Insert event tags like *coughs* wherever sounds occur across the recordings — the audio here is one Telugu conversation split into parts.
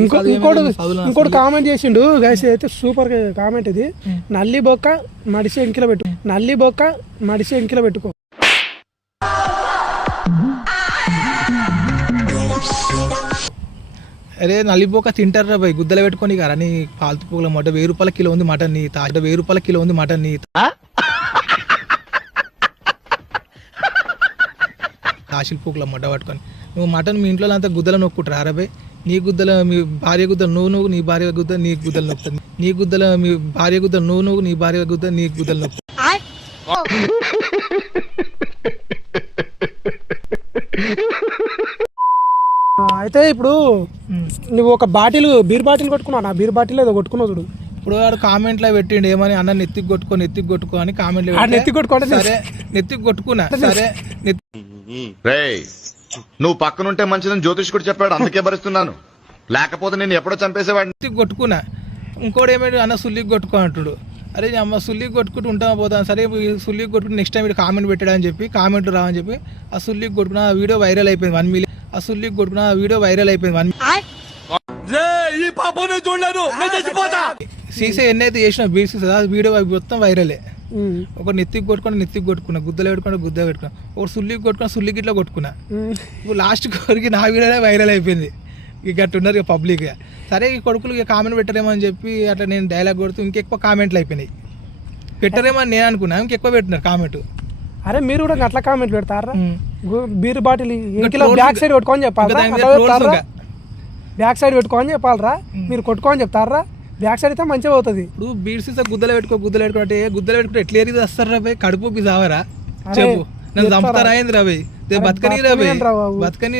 ఇంకో ఇంకోటి ఇంకోటి కామెంట్ చేసిండు గైస్ అయితే సూపర్ కామెంట్ ఇది. నల్లి బొక్క మడిసి ఎంకిలో పెట్టు. నల్లి బొక్క మడిసి ఎంకిలో పెట్టుకో. అరే నల్లిపోక తింటారా భయ్ గుద్దలు పెట్టుకొని కదా నీ పాలతు పూల మొట్ట వెయ్యి రూపాయల కిలో ఉంది మటన్ నీ తాజా వెయ్యి రూపాయల కిలో ఉంది మటన్ నీ కాశీల పూకుల మొట్ట పట్టుకొని. నువ్వు మటన్ మీ ఇంట్లో అంతా గుద్దలు నొక్కుంటారా అరే భయ్ నీ గుద్దల మీ భార్య గుద్దలు నువ్వు నువ్వు నీ భార్య గుద్ద నీ గుద్దలు నొక్కుతుంది నీ గుద్దల మీ భార్య గుద్దలు నువ్వు నువ్వు నీ భార్య గుద్ద నీ గుద్దలు నొక్కు ఆ, అయితే ఇప్పుడు నువ్వు ఒక బాటిల్ బీర్ బాటిల్ కొట్టుకున్నావు? నా బీర్ బాటిల్ ఏదో కొట్టుకున్నావు చూడు. ఇప్పుడు వాడు కామెంట్లో పెట్టిండు ఏమని? అన్న నెత్తికి కొట్టుకో నెత్తికి కొట్టుకో అని కామెంట్లో నెత్తి కొట్టుకోవడం సరే నెత్తికి కొట్టుకున్నా సరే నెత్తి రేయ్ నువ్వు పక్కనుంటే మంచిదని జ్యోతిష్కుడు చెప్పాడు అందుకే భరిస్తున్నాను. లేకపోతే నేను ఎప్పుడో చంపేసేవాడిని. కొట్టుకున్నా. ఇంకోటి ఏమైనా అన్న సుల్లికి కొట్టుకో అంటాడు. అరే ఈ అమ్మ సుల్లికి కొట్టుకుంటూ ఉంటామా పోతాం? సరే ఈ సుల్లికి కొట్టుకుంటే నెక్స్ట్ టైం ఇటు కామెంట్ పెట్టాడు అని చెప్పి కామెంట్ రావని చెప్పి ఆ సుల్లికి కొట్టుకున్న ఆ వీడియో వైరల్ అయిపోయింది వన్ మిలియన్ ఆ సుల్లికి కొట్టుకున్న ఆ వీడియో వైరల్ అయిపోయింది వన్ సీసీ ఎన్నైతే చేసిన బీసీ వీడియో మొత్తం వైరలే ఒక నెత్తికి కొట్టుకుని నెత్తికి కొట్టుకున్నా గుద్దలు పెట్టుకుని గుద్ద పెట్టుకున్నా. ఒక సుల్లికి కొట్టుకున్నా సుల్లికి ఇట్లా కొట్టుకున్నా. ఇప్పుడు లాస్ట్ కొరికి నా వీడియోనే వైరల్ అయిపోయింది. ఇక అట్టు ఉన్నారు ఇక పబ్లిక్ సరే ఈ కొడుకులు ఇక కామెంట్ పెట్టరేమో అని చెప్పి అట్లా నేను డైలాగ్ కొడుతూ ఇంకెక్కువ కామెంట్లు అయిపోయినాయి. పెట్టరేమో అని నేను అనుకున్నా ఇంకెక్కువ పెట్టినారు కామెంట్ అరే మీరు కూడా అట్లా కామెంట్ పెడతారా? బీర్ బాటిల్ బ్యాక్ సైడ్ కొట్టుకొని? ఇంకా. బ్యాక్ సైడ్ పెట్టుకోని చెప్పాలరా? మీరు కొట్టుకోని చెప్తారా? బ్యాక్ సైడ్ అయితే మంచిగా అవుతుంది ఇప్పుడు బీడ్స్ ఇస్తే గుద్దలు పెట్టుకో గుద్దలు పెట్టుకో అంటే ఏ గుద్దలు పెట్టుకుంటే ఎట్లా ఎరిగి వస్తారు రాబాయ్ కడుపు పిసావరా అరే, చెప్పు. నన్ను చెప్తారా? అయింది రాబాయ్ బతకని రాబాయ్ రా. బతకని.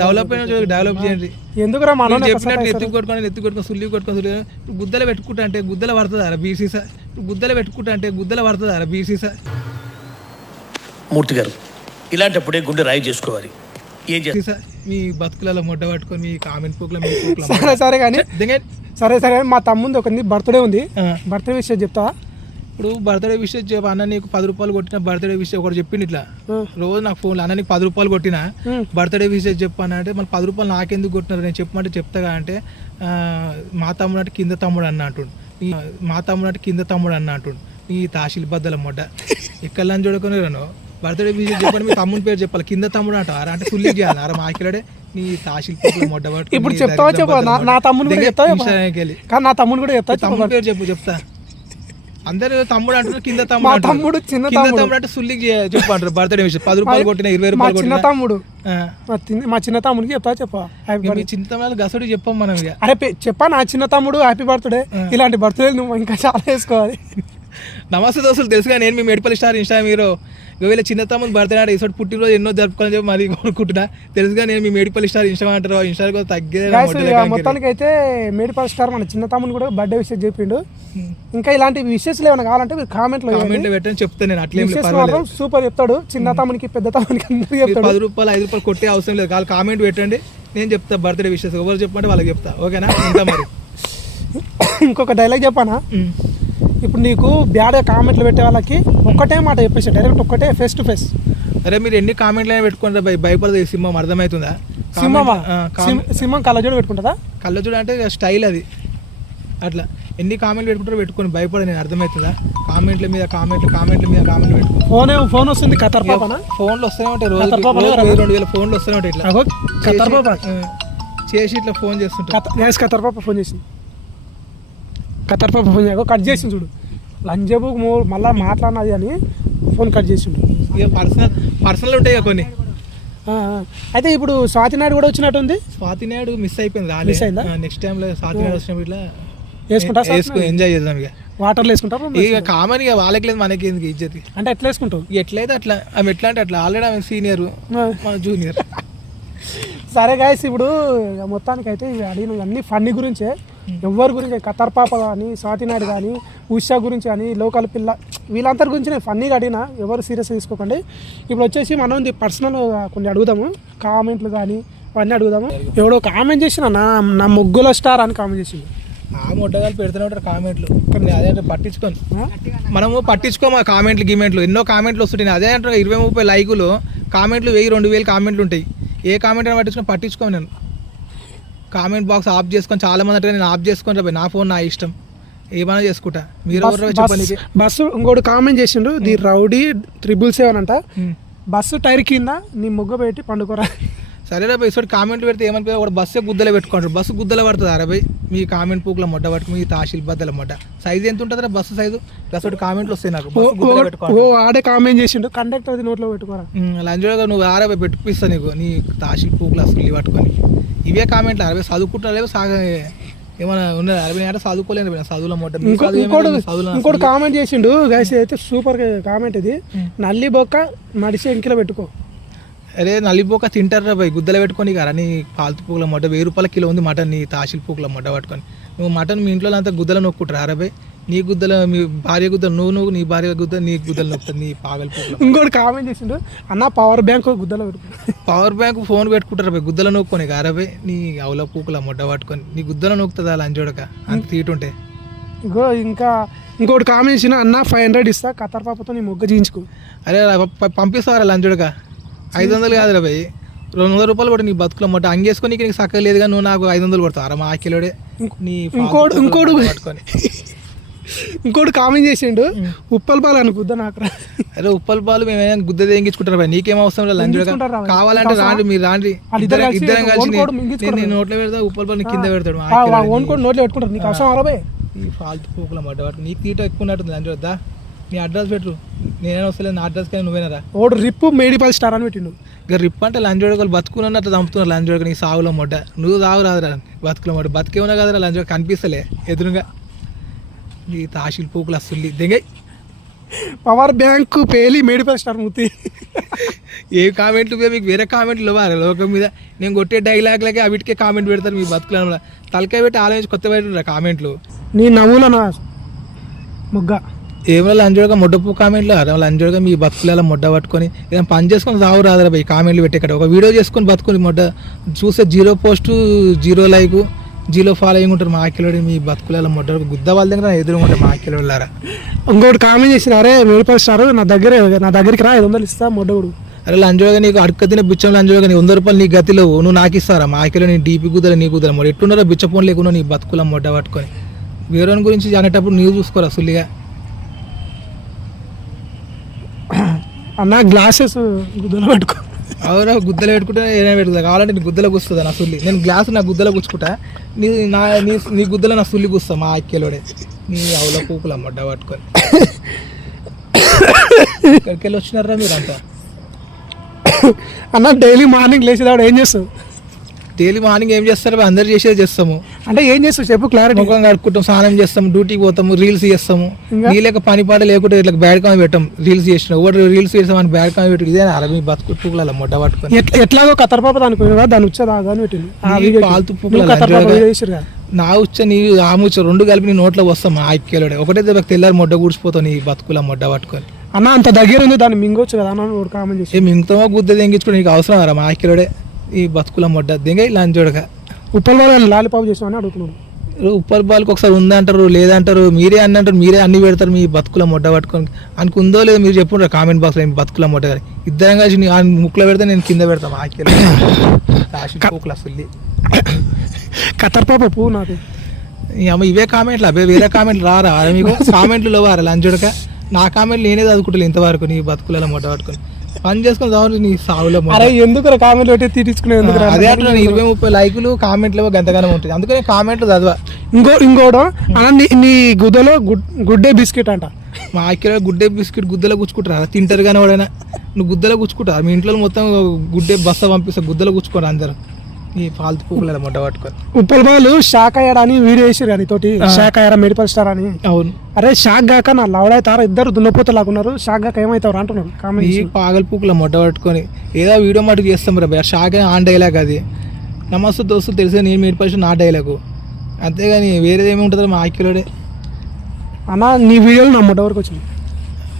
డెవలప్ అయిన డెవలప్ చేయండి. ఎందుకురా నేను మనం చెప్పినట్టు ఎత్తి కొట్టుకొని ఎత్తి కొట్టుకొని సుల్లి కొట్టుకొని సుల్లి ఇప్పుడు గుద్దలు పెట్టుకుంటా అంటే గుద్దలు పడుతుంది బీసీసా ఇప్పుడు గుద్దలు పెట్టుకుంటా అంటే గుద్దలు పడుతుంది బీసీసా మూర్తి గారు ఇలాంటప్పుడే గుండె రాయి చేసుకోవాలి. ఏం చేస్తారు సీసా మీ బతుకులలో ముడ్డ పట్టుకొని మీ కామెంట్ పూకుల మీ పూకుల సరే సరే కానీ. సరే సరే మా తమ్ముంది ఒక బర్త్డే ఉంది. బర్త్డే విషయం చెప్తా ఇప్పుడు బర్త్డే విషయం చెప్పు అన్న నీకు పది రూపాయలు కొట్టిన బర్త్డే విషయం ఒకటి చెప్పిండు ఇట్లా. రోజు నాకు ఫోన్ అన్న నీకు పది రూపాయలు కొట్టిన. బర్త్డే విషయం చెప్పు అని అంటే మళ్ళీ పది రూపాయలు నాకెందుకు కొట్టినారు? నేను చెప్పమంటే చెప్తాగా అంటే మా తమ్ముడు అంటే కింద తమ్ముడు అన్న అంటుండు. మా తమ్ముడు అంటే కింద తమ్ముడు అన్న అంటుండు. ఈ తాశీల్ బద్దల మొడ్డ. ఇక్కడ చూడుకొని రాను బర్త్డే విషయం చెప్పండి మీ తమ్ముని పేరు చెప్పాలి. కింద తమ్ముడు అంట. అరే అంటే సుల్లి చేయాలి అరే మాకిలడే నీ తాశీల్ పట్టుకొని ఇప్పుడు చెప్తావా చెప్పు నా- తమ్ముని కూడా. కానీ నా తమ్ముడు కూడా చెప్తా తమ్ముడు చెప్పు. పేరు చెప్పు చెప్తా. అందరు తమ్ముడు అంటారు కింద తమ్ముడు. తమ్ముడు చిన్న కింద తమ్ముడు. అంటే సుల్లికి చే- చెప్పు అంటారు బర్త్డే విషయం పది రూపాయలు కొట్టిన ఇరవై రూపాయలు చిన్న కొట్టిన తమ్ముడు. మా చిన్న తమ్ముడికి చెప్తా చెప్పా? హ్యాపీ చిన్న తమ్ముడు గసడు చెప్పాం మనం అరే చెప్పా నా చిన్న తమ్ముడు హ్యాపీ బర్త్డే ఇలాంటి బర్త్డే నువ్వు ఇంకా చాలా వేసుకోవాలి. నమస్తే దోస్తులు తెలుసుగా నేను మీ మెడిపల్ స్టార్ ఇన్స్టా మీరు ఒకవేళ చిన్న తమ్ముడు బర్త్డే నాడు ఈసారి పుట్టినరోజు ఎన్నో జరుపుకోవాలని చెప్పి మరి కోరుకుంటున్నా. తెలుసుగా నేను మీ మెడిపల్ స్టార్ ఇన్స్టా అంటారు ఇన్స్టా కూడా ఇక కాంకిరి. మొత్తానికి అయితే మేడిపల్ స్టార్ మన చిన్న తమ్ముడు కూడా బర్త్డే విషయం చెప్పిండు. ఇంకా ఇలాంటి విషయస్ ఏమైనా కావాలంటే మీరు కామెంట్లో కామెంట్ పెట్టని చెప్తాను నేను అట్లేం సూపర్ చెప్తాడు. చిన్న తమ్మునికి పెద్ద తమ్మునికి అందరికి మీరు చెప్తాడు. పది రూపాయలు ఐదు రూపాయలు కొట్టే అవసరం లేదు. కాదు కామెంట్ పెట్టండి. నేను చెప్తా బర్త్డే విషయస్ ఎవరు చెప్పమంటే వాళ్ళకి చెప్తా. ఓకేనా? ఉంటా మరి. *coughs* ఇంకొక డైలాగ్ చెప్పానా? ఉమ్. ఇప్పుడు నీకు బ్యాడ్ కామెంట్లు పెట్టే వాళ్ళకి ఒక్కటే మాట చెప్పేసి డైరెక్ట్ ఒక్కటే ఫేస్ టు ఫేస్ అరే మీరు ఎన్ని కామెంట్లు అయినా పెట్టుకుంటారు భయ భయపడదు సింహం అర్థమవుతుందా? సింహమా? సింహ- కళ్ళజోడు పెట్టుకుంటుందా? కళ్ళజోడు అంటే స్టైల్ అది. అట్లా. ఎన్ని కామెంట్లు పెట్టుకుంటారో పెట్టుకొని భయపడ నేను అర్థమవుతుందా? కామెంట్ల మీద కామెంట్లు కామెంట్ల మీద కామెంట్లు పెట్టుకో. ఫోన్ ఫోన్ వస్తుంది పాపనా? ఫోన్లు వస్తూనే ఉంటాయి రోజు? రెండు వేల ఫోన్లు వస్తూనే ఉంటాయి ఇట్లా. చేసి- ఇట్లా ఫోన్ చేస్తుంటా పాప ఫోన్ చేసింది. పాప ఫోన్ చేయగో కట్ చేసింది చూడు. లంజబు మళ్ళీ మాట్లాడినది అని ఫోన్ కట్ చేసిండు ఇక పర్సనల్ పర్సనల్ ఉంటాయి కొన్ని. అయితే ఇప్పుడు స్వాతి నాయుడు కూడా వచ్చినట్టుంది? స్వాతి నాయుడు మిస్ అయిపోయింది Miss అయిందా? నెక్స్ట్ టైంలో స్వాతి నాయుడు వచ్చినప్పుడు ఇట్లా వేసుకుంటా వేసుకొని ఎంజాయ్ చేద్దాం ఇక. వాటర్లో వేసుకుంటారు? ఇక కామన్ ఇక వాళ్ళకి లేదు మనకి ఎందుకు ఇజ్జతి? అంటే ఎట్లా వేసుకుంటావు? ఎట్లయితే అట్లా. ఆమె ఎట్లా అంటే అట్లా. ఆల్రెడీ ఆమె సీనియర్. మన జూనియర్ సరే గాయస్ ఇప్పుడు మొత్తానికి అయితే ఇవి అడిగిన అన్ని ఫన్నీ గురించే. ఎవరి గురించి ఖతర్ పాప కానీ స్వాతినాయుడు కానీ ఉషా గురించి కానీ లోకల్ పిల్ల వీళ్ళందరి గురించి నేను ఫన్నీగా అడిగినా ఎవరు సీరియస్ తీసుకోకండి. ఇప్పుడు వచ్చేసి మనం పర్సనల్ కొన్ని అడుగుదాము. కామెంట్లు కానీ అవన్నీ అడుగుదాము. ఎవడో కామెంట్ చేసిన నా నా ముగ్గుల స్టార్ అని కామెంట్ చేసిండు. ఆ ముడ్డగాలు పెడుతూనే ఉంటారు కామెంట్లు. నేను అదే అంటే పట్టించుకోను? మనము పట్టించుకోము ఆ కామెంట్లు గిమెంట్లు. ఎన్నో కామెంట్లు వస్తుంటాయి. అదే అంటే ఇరవై ముప్పై లైకులు కామెంట్లు వెయ్యి రెండు వేలు కామెంట్లు ఉంటాయి. ఏ కామెంట్ అయినా పట్టించుకో పట్టించుకోను నేను. కామెంట్ బాక్స్ ఆఫ్ చేసుకొని చాలా మంది అంటే నేను ఆఫ్ చేసుకొని రా నా ఫోన్ నా ఇష్టం. ఏమైనా చేసుకుంటా. మీరు చెప్పండి బస్సు ఇంకోటి కామెంట్ చేసిండు ది రౌడీ ట్రిపుల్ సెవెన్ అంట. బస్సు టైర్ కింద నీ ముగ్గ పెట్టి పండుకోరా. సరేరా భయ్ ఇసోటి కామెంట్ పెడితే ఏమనిపోయి వాడు బస్సే గుద్దలో పెట్టుకుంటారు బస్సు గుద్దలో పడుతుంది అరే భయ్ మీ కామెంట్ పూకుల మొట్ట పట్టుకుని మీ తాశీల్ బద్దల మొట్ట సైజ్ ఎంత ఉంటుంది బస్సు సైజు? ప్లస్ ఒకటి కామెంట్లు వస్తాయి నాకు. ఓ ఆడే కామెంట్ చేసిండు కండక్టర్ అది నోట్లో పెట్టుకోరా. లంజోగా నువ్వు ఆరే పెట్టుపిస్తా నీకు. నీ తాశీల్ పూకులు అసలు పట్టుకొని. ఇవే కామెంట్లు అరవై చదువుకుంటారు లేవు సాగ ఏమైనా ఉన్నది? అరవై అంటే చదువుకోలేను భయ్, చదువుల మొట్ట ఇంకోటి కామెంట్ చేసిండు గైస్ అయితే సూపర్ కామెంట్ ఇది. నల్లి బొక్క మడిసి ఎంకిలో పెట్టుకో. అరే నలిపోక తింటారా భయ్ గుద్దలు పెట్టుకొని కదా నీ పాలతు పూకుల మొట్ట వెయ్యి రూపాయల కిలో ఉంది మటన్ నీ తాసిల్ పూకుల మొట్ట పట్టుకొని. నువ్వు మటన్ మీ ఇంట్లో అంతా గుద్దలు నొక్కుంటారా అరే భయ్ నీ గుద్దల మీ భార్య గుద్దలు నువ్వు నువ్వు నీ భార్య గుద్ద నీ గుద్దలు నొక్కుతుంది నీ పాగల ఇంకోటి కామెంట్ చేసిండు అన్న పవర్ బ్యాంక్ గుద్దలో పవర్ బ్యాంక్ ఫోన్ పెట్టుకుంటారా భయ్ గుద్దలు నొక్కొని భయ్ నీ అవుల పూకుల మొట్ట పట్టుకొని నీ గుద్దలు నొక్కుతుంది అలా అంజోడక? అంత తీటుంటే. ఇంకో ఇంకా ఇంకోటి కామెంట్ చేసిన అన్న ఫైవ్ హండ్రెడ్ ఇస్తా కత్తర్ పాపతో నీ మొగ్గ చేయించుకో. అరే ప- పంపిస్తావరా లంచోడక ఐదు వందలు కాదురా భయ్ రెండు వందల రూపాయలు కూడా నీ బతుకుల మొట్ట అంగేసుకొని నీకు సక్క లేదు కానీ నువ్వు నాకు ఐదు వందలు కొడతావు. అరే మా ఆకిలోడే. నీ ఇంకోటి పట్టుకొని. ఇంకోటి కామెంట్ చేసిండు ఉప్పల్ పాలు అని గుద్ద నాకు. అరే ఉప్పల్ పాలు మేము గుద్ద తెంగించుకుంటారు భయ్? నీకేం అవసరం లేదు లంచ్? కావాలంటే రాండి మీరు రాండి. ఇద్దరం కలిసి నేను- నోట్లో పెడతా ఉప్పల్ పాలు కింద పెడతాడు నోట్లో పెట్టుకుంటారు నీకు అవసరం అరవై ఈ ఫాల్తు పూకుల పట్టుకుని నీకు తీట ఎక్కువ ఉన్నట్టుంది లంచ్ వద్దా? నీ అడ్రస్ పెట్టు. నేనే వస్తలేదు నా అడ్రస్ కానీ నువ్వేనరా ఓడు రిప్పు మేడిపల్ స్టార్ అని పెట్టిండు. ఇక రిప్ అంటే లంచ్ వాళ్ళు బతుకున్న అట్లా చంపుతున్నారు లంచ్ నీ సాగులో మొట్ట నువ్వు సాగు రాదురా బతుకుల మొట్ట బతికే ఉన్నా కదరా లంచ్ కనిపిస్తలే ఎదురుగా. ఈ తాశీల్ పూకులు అసలు దెంగై పవర్ బ్యాంక్ పేలి మేడిపల్ స్టార్ మూతి. ఏ కామెంట్లు మీకు వేరే కామెంట్లు ఇవ్వాలి లోకం మీద నేను కొట్టే డైలాగ్లకే అవిటికే కామెంట్ పెడతారు మీ బతుకుల తలకాయ పెట్టి ఆలోచించి కొత్త పెట్టురా కామెంట్లు. నీ నవ్వుల నా ముగ్గ. ఏమైనా లంజోడగా మొడ్డపు కామెంట్లు? అరే లంజోడగా మీ బతుకులలో మొడ్డ పట్టుకొని ఏదైనా పని చేసుకొని సాగు రాదురా పోయి కామెంట్లు పెట్టి ఇక్కడ ఒక వీడియో చేసుకొని బతుకొని మొడ్డ చూస్తే zero post zero like. Zero following ఉంటారు మా కిలోడి మీ బతుకులలో మొడ్డ గుద్ద వాళ్ళ దగ్గర ఎదురు ఉంటారు మా కిలోళ్ళారా ఇంకోటి కామెంట్ చేసిన అరే మేడిపల్ స్టార్ నా దగ్గర నా దగ్గరికి రా ఐదు వందలు ఇస్తా మొడ్డగుడు అరే లంజోగా నీకు అడుక్క తిన బిచ్చం లంజోగా నీకు వంద రూపాయలు నీ గతిలో నువ్వు నాకు ఇస్తారా? మా కిలో నీ డీపీ గుద్దలు నీ గుద్దలు మరి ఎట్టున్నారో బిచ్చ ఫోన్ లేకుండా నీ బతుకుల మొడ్డ పట్టుకొని. వేరే గురించి అనేటప్పుడు నీవు చూసుకోరా సుల్లిగా? అన్న గ్లాసెస్ గుద్దలో పెట్టుకో. అవురా గుద్దలు పెట్టుకుంటే ఏదైనా పెట్టుకుంటా? కావాలంటే నీ గుద్దలో కూస్తుంది నా సుల్లి? నేను గ్లాస్ నా గుద్దలో కూర్చుకుంటా నీ నా నీ నీ గుద్దలో నా సుల్లి కూస్తా మా అక్కెలోడే. నీ అవుల పూకులు అమ్మడ్డ పట్టుకొని. *coughs* ఇక్కడికి వెళ్ళి వచ్చినారా మీరంతా? అన్న డైలీ మార్నింగ్ లేచేదాడు ఏం చేస్తావు? డైలీ మార్నింగ్ ఏం చేస్తారు? అందరు చేసేది చేస్తాము. అంటే ఏం చేస్తావు? చెప్పు క్లారిటీ ముఖం కడుక్కుంటాం స్నానం చేస్తాం డ్యూటీకి పోతాము రీల్స్ చేస్తాము. ఇంకా? నీ లేక పని పాట లేకుంటే ఇట్లా బ్యాడ్ కామెంట్ పెట్టాం రీల్స్ చేసిన. ఒకటి రీల్స్ చేస్తామని బ్యాడ్ కామెంట్ పెట్టి. ఇదే అరవై బతుకు పూకుల మొడ్డ పట్టుకొని. ఎట్లా ఎట్లాగో కత్తర్ పాప దానికి దాని పెట్టింది నీ. పాల్తు ఉచ్చ నీ ఆ ముచ్చ రెండు కలిపి నీ నోట్లో వస్తాం మా ఐక్యలోడే ఒకటే దెబ్బకి తెల్లారి మొడ్డ కూర్చిపోతావు నీ బతుకుల మొడ్డ పట్టుకొని. అన్న అంత దగ్గర ఉంది దాన్ని మింగొచ్చు కదా అన్న కామెంట్ చేసి. మింగుతామో గుద్ద తెంగించుకుని నీకు అవసరం రా మా ఐక్యలోడే ఈ బతుకుల మొడ్డ. దింగ లంచోడక ఉప్పల్ వాళ్ళు లాలిపాప్ చేసామని అడుగుతున్నాడు. ఉప్పర్ బాల్కి ఒకసారి ఉందంటారు లేదంటారు మీరే అన్ని అంటారు మీరే అన్ని పెడతారు మీ బతుకుల మొడ్డ పట్టుకొని. అనుకు ఉందో లేదో మీరు చెప్పుండ్రు కామెంట్ బాక్స్లో మీ బతుకుల మొడ్డ గారి. ఇద్దరం కలిసి నీ- ఆ ముక్కులో పెడితే నేను కింద పెడతాను ఆకిలో అసలు కత్తర్ పాప పువ్వు నాకు అమ్మ ఇవే కామెంట్లు అబ్బే వేరే కామెంట్లు రారా? మీకు కామెంట్లు లేవారా లంచోడక నా కామెంట్లు నేనే చదువుకుంటలే ఇంతవరకు నీ బతుకులలో మొట్ట పట్టుకొని. పని చేసుకొని చావు నీ సాగులో. అరే ఎందుకు కామెంట్ పెట్టి తీర్చుకునే ఎందుకు? అదే నీ ఇరవై ముప్పై లైకులు కామెంట్లు గంతగానం ఉంటుంది అందుకనే కామెంట్లు చదవ. ఇంకో ఇంకోడు అన్న నీ నీ గుద్దలో గుడ్ గుడ్డే బిస్కెట్ అంట. మా ఆకిలో గుడ్డే బిస్కెట్ గుద్దలో గుచ్చుకుంటారా? తింటారు కానీ వాడైనా నువ్వు గుద్దలో గుచ్చుకుంటారు మీ ఇంట్లో మొత్తం గుడ్డే బస్త పంపిస్తా గుద్దలో గుచ్చుకోరు అందరు. ఈ ఫాల్తు పువ్వుల మొట్ట పట్టుకొని. ఉప్పల్ బాలు షాక్ అయ్యాడా అని వీడియో వేసారు కానీ తోటి షాక్ అయ్యారా మెడిపల్ స్టార్ అని. అవును. అరే షాక్ గాక నా లవడైతారా ఇద్దరు దున్నపోత లాగున్నారు షాక్ గాక ఏమైతారు అంటున్నాడు ఈ పాగల పూకుల మొట్ట పట్టుకొని ఏదో వీడియో మటుకు చేస్తాం రా షాక్ ఆన్ డైలాగ్ అది. నమస్తే దోస్తు తెలిసే నేను మీరు పరిస్థితి నా డైలాగు అంతేగాని వేరేది ఏమి ఉంటుంది మా ఆకిలోడే అన్న నీ వీడియోలు నా మొట్ట వరకు వచ్చింది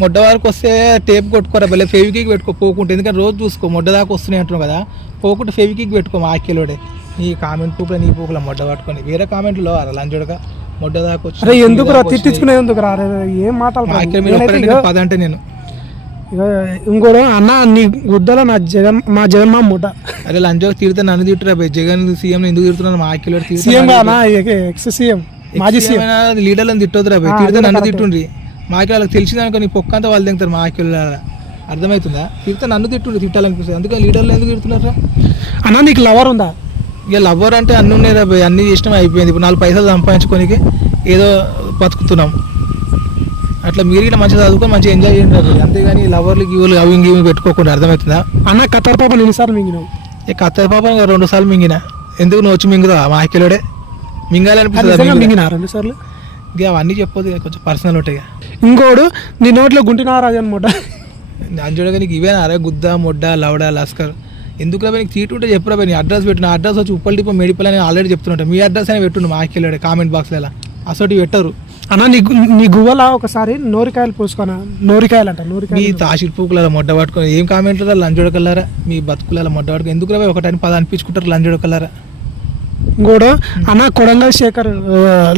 మొడ్డ వరకు వస్తే టేప్ కొట్టుకోరా భలే ఫెవికిక్ పెట్టుకో పోకుంటే. ఎందుకంటే రోజు చూసుకో మొడ్డ దాకా వస్తున్నాయి అంటున్నావు కదా. పోకుంటే ఫెవికిక్ పెట్టుకో మా ఆకిలోడే నీ కామెంట్ పూకుల నీ పూకుల మొడ్డ పట్టుకొని. వేరే కామెంట్లో అలా లంచోడక మొడ్డ దాకా వచ్చి అరే ఎందుకు రా తిట్టించుకునే ఎందుకు రా అరే ఏం మాటలు మా రా? ఆకిలో మీరు నేనైతే ఒక్కరంటే ఇగో నేను పద అంటే నేను. ఇక ఇంకోడు అన్న నీ గుద్దలో నా జగన్ మా జగన్మామ ముఠ అరే లంచ్ తిడితే నన్ను తిట్టురా భయ్. జగన్ సీఎం ఎందుకు తిడుతున్నాను మా ఆకిలో సీఎం ఎక్స్ సీఎం మాజీ సీఎం లీడర్లను తిట్టొద్దురా భయ్. తిడితే అదే నన్ను. తిట్టుండ్రి. మాకి వాళ్ళకి తెలిసిందనుకో నీ పొక్క అంతా వాళ్ళు తింటారు మా ఆకిలో అర్థమవుతుందా? తిడితే నన్ను తిట్టుండ్రి తిట్టాలనిపిస్తుంది. అందుకే లీడర్లు ఎందుకు తిడుతున్నారా అన్న నీకు లవర్ ఉందా? ఇక లవ్వర్ అంటే అన్ని ఉన్నాయి రా భయ్ అన్ని చేసినాం అయిపోయింది. ఇప్పుడు నాలుగు పైసలు సంపాదించుకోనికి ఏదో బతుకుతున్నాం. అట్లా మీరు ఇట్లా మంచిగా చదువుకొని మంచిగా ఎంజాయ్ చేయండి రా భయ్. అంతేగాని లవర్లు గివ్వులు అవి ఇంగివి పెట్టుకోకుండా అర్థమవుతుందా? అన్న కత్తర్ పాప ఎన్నిసార్లు మింగినావు? ఇక కత్త పాప ఇంకా రెండు సార్లు మింగిన. ఎందుకు నువ్వు వచ్చి మింగుదా మా ఆకిలోడే మింగాలనిపిస్తుంది నిజంగా మింగినా రెండు సార్లు? ఇక అవన్నీ చెప్పొద్దు కొంచెం పర్సనల్ ఉంటాయి ఇక. ఇంకోడు నీ నోట్లో గుంటినారాజు అనమాట అంజుడగా నీకు ఇవేనా? అరే గుద్ద మొడ్డ లవడ లస్కర్. ఎందుకు నీకు తీటు ఉంటే చెప్పురా నీ అడ్రస్ పెట్టు. నా అడ్రస్ వచ్చి ఉప్పల్ డిపో అని ఆల్రెడీ చెప్తుంటా మీ అడ్రస్ అయినా పెట్టుండు మా ఆకిలోడే కామెంట్ బాక్స్లో అసలు పెట్టరు. అన్న నీ నీ గువ్వల ఒకసారి నోరికాయలు పోసుకున్నా నోరికాయలు. అంట మీ నోరికాయలు తాసిల్ పూకుల మొడ్డ పట్టుకొని ఏం కామెంట్లు లంజోడకల్లారా? మీ బతుకుల మొడ్డ పట్టుకొని. ఎందుకు రా ఒకటని పద అనిపించుకుంటారు లంజోడకల్లారా? ఇంకోడు అన్న కొడంగల్ శేఖర్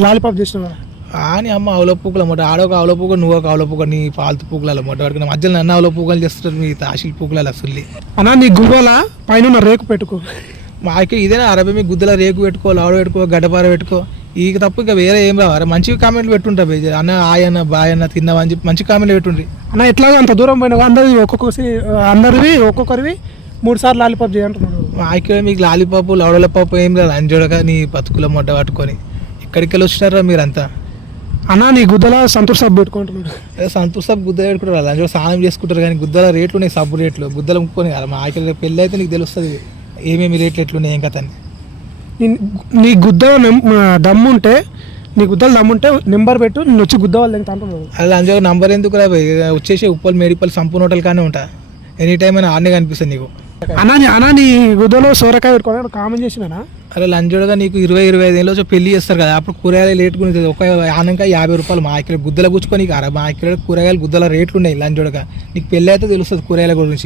లాలిపాప్ చేసిన అని అమ్మ ఆవుల పూకుల మొట్ట ఆడొక ఆవుల పూక నువ్వు ఒక ఆవుల పూక నీ పాలతు పూకుల మొట్ట. పట్టుకుని మధ్యలో నన్ను ఆవుల పూకలు చేస్తారు మీ తాసిల్ పూకుల అసలు. అన్న నీ గువ్వల పైన రేకు పెట్టుకో. మాకి ఇదేనా అరవై మీ గుద్దల రేకు పెట్టుకో లాడు పెట్టుకో గడ్డపార పెట్టుకో. ఈ తప్పు ఇక వేరే ఏం రావాలి మంచి కామెంట్లు పెట్టుంటా అన్న ఆయన్న బాయన్న తిన్నావా అని చెప్పి మంచి కామెంట్లు పెట్టుండ్రి. అన్న ఎట్లాగో అంత దూరం పోయినా అందరివి ఒక్కొక్కసి అందరివి ఒక్కొక్కరివి మూడు సార్లు లాలిపాప్ చేయంటున్నాడు మాకి మీకు లాలీపాపు లవడల పాపు ఏం రాదు. అంజోడక నీ బతుకుల మొట్ట పట్టుకొని. ఇక్కడికి వెళ్ళి వచ్చినారా మీరంతా? అన్న నీ గుద్దల సంతూర్ సబ్బు పెట్టుకుంటున్నాడు. సంతూర్ సబ్బు గుద్ద పెట్టుకుంటారు అందులో స్నానం చేసుకుంటారు కానీ గుద్దల రేట్లు ఉన్నాయి సబ్బు రేట్లు. గుద్దలు ముక్కొని కదా మా ఆకలి పెళ్ళి అయితే నీకు తెలుస్తుంది ఏమేమి రేట్లు ఎట్లున్నాయి ఏం కథ నీ- గుద్ద దమ్ము ఉంటే నీ గుద్దలు దమ్ముంటే నెంబర్ పెట్టు నేను వచ్చి గుద్ద వాళ్ళు అంటున్నాడు అలా అంజో నంబర్ ఎందుకు రా? వచ్చేసి ఉప్పల్ మేడిపల్ సంపూర్ణ హోటల్ కానీ ఉంటా. ఎనీ టైం అయినా ఆడనే కనిపిస్తుంది నీకు. అన్న నీ- అన్న నీ గుద్దలో సోరకాయ పెట్టుకోవాలి కామెంట్ చేసినానా? అరే లంచోడగా నీకు ఇరవై ఇరవై ఐదు ఏళ్ళు పెళ్ళి చేస్తారు కదా. అప్పుడు కూరగాయలు రేటు గురించి ఒక ఆనంక యాభై రూపాయలు మా కిలో గుద్దల గుచ్చుకొని అర మా ఇక్కడ కూరగాయలు గుద్దల రేట్లు ఉన్నాయి లంచోడగా నీకు పెళ్ళి అయితే తెలుస్తుంది కూరగాయల గురించి.